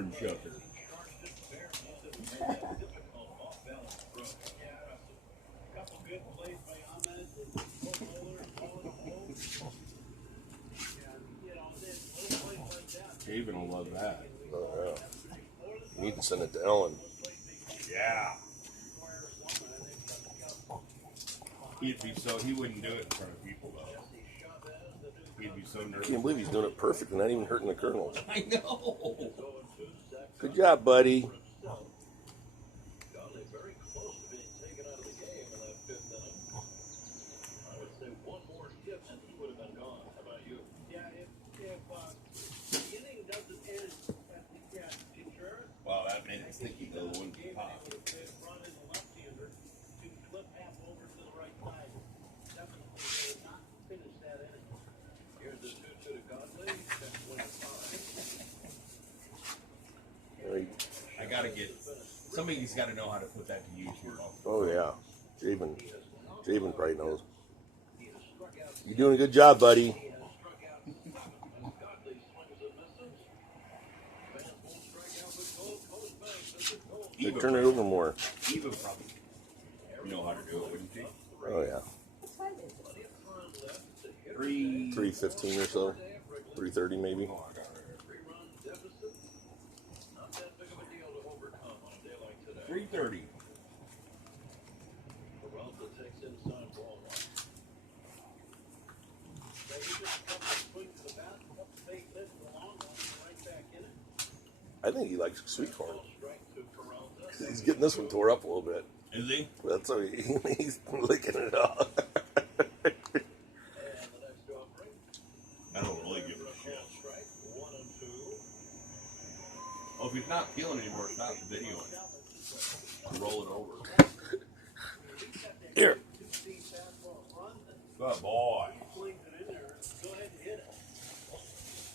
corn shucker. Haven will love that. Oh, yeah. You need to send it to Ellen. Yeah. He wouldn't do it in front of people, though. He'd be so nervous. I can't believe he's doing it perfect and not even hurting the kernels. I know. Good job, buddy. Wow, that made it sticky though. It wouldn't pop. I gotta get somebody's got to know how to put that to use here. Oh yeah, Javen probably knows. You're doing a good job, buddy. Hey, turn it over more. Eva probably know how to do it, wouldn't she? Oh yeah. 3:15 or so, 3:30 maybe. 3:30. I think he likes sweet corn. He's getting this one tore up a little bit. Is he? That's how he's licking it off. I don't really give a shit. Oh, if he's not peeling anymore, it's not videoing. Roll it over. Here. Good boy.